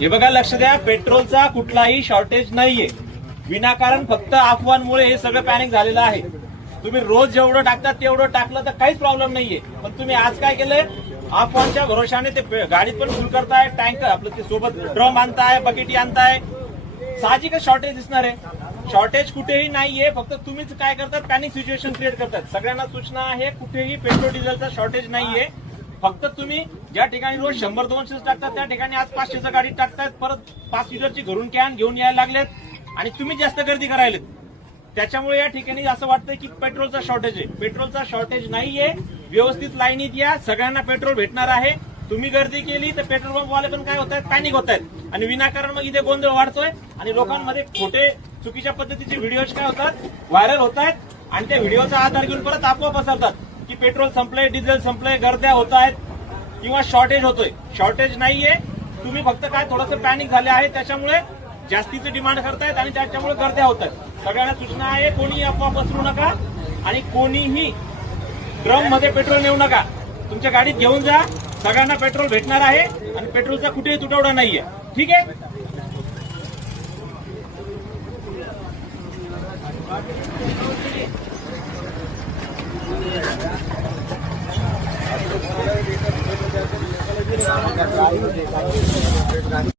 हे बघा, लक्ष द्या, पेट्रोलचा कुठलाही शॉर्टेज नाहीये. विनाकारण फक्त अफवांमुळे हे सगळं पॅनिक झालेलं आहे. तुम्ही रोज जेवढं टाकतात तेवढं टाकलं तर काहीच प्रॉब्लेम नाहीये. पण तुम्ही आज काय केलंय, अफवांच्या भरोशाने ते गाडीत पण फुल करताय, टँकर आपलं ते सोबत ड्रम आणताय, बकेटी आणताय. साहजिकच शॉर्टेज दिसणार आहे. शॉर्टेज कुठेही नाहीये, फक्त तुम्हीच काय करतात, पॅनिक सिच्युएशन क्रिएट करतात. सगळ्यांना सूचना आहे, कुठेही पेट्रोल डिझेलचा शॉर्टेज नाहीये. फक्त तुम्ही ज्या ठिकाणी रोज 100-200 टाकतात त्या ठिकाणी आज 500चं गाडी टाकतायत. परत 5 लिटरची घरून कॅन घेऊन यायला लागलेत आणि तुम्ही जास्त गर्दी करायलेत. त्याच्यामुळे या ठिकाणी असं वाटतंय की पेट्रोलचा शॉर्टेज आहे. पेट्रोलचा शॉर्टेज नाहीये. व्यवस्थित लाईनीत या, सगळ्यांना पेट्रोल भेटणार आहे. तुम्ही गर्दी केली तर पेट्रोल पंपवाले पण काय होत आहेत, पॅनिक होत आहेत आणि विनाकारण मग इथे गोंधळ वाढतोय आणि लोकांमध्ये खोटे चुकीच्या पद्धतीचे व्हिडिओज काय होतात, व्हायरल होत आहेत आणि त्या व्हिडिओचा आधार घेऊन परत अफवा पसरतात की पेट्रोल संपलंय, डिझेल संपलंय, गर्द्या होत आहेत किंवा शॉर्टेज होतोय. शॉर्टेज नाहीये. तुम्ही फक्त काय थोडंसं पॅनिक झाले आहे, त्याच्यामुळे जास्तीची डिमांड करतायत आणि त्याच्यामुळे गर्द्या होत आहेत. सगळ्यांना सूचना आहे, कोणीही अफवा पसरू नका आणि कोणीही ड्रम मध्ये पेट्रोल नेऊ नका. तुमच्या गाडीत घेऊन जा, सगळ्यांना पेट्रोल भेटणार आहे आणि पेट्रोलचा कुठेही तुटवडा नाहीये. ठीक आहे.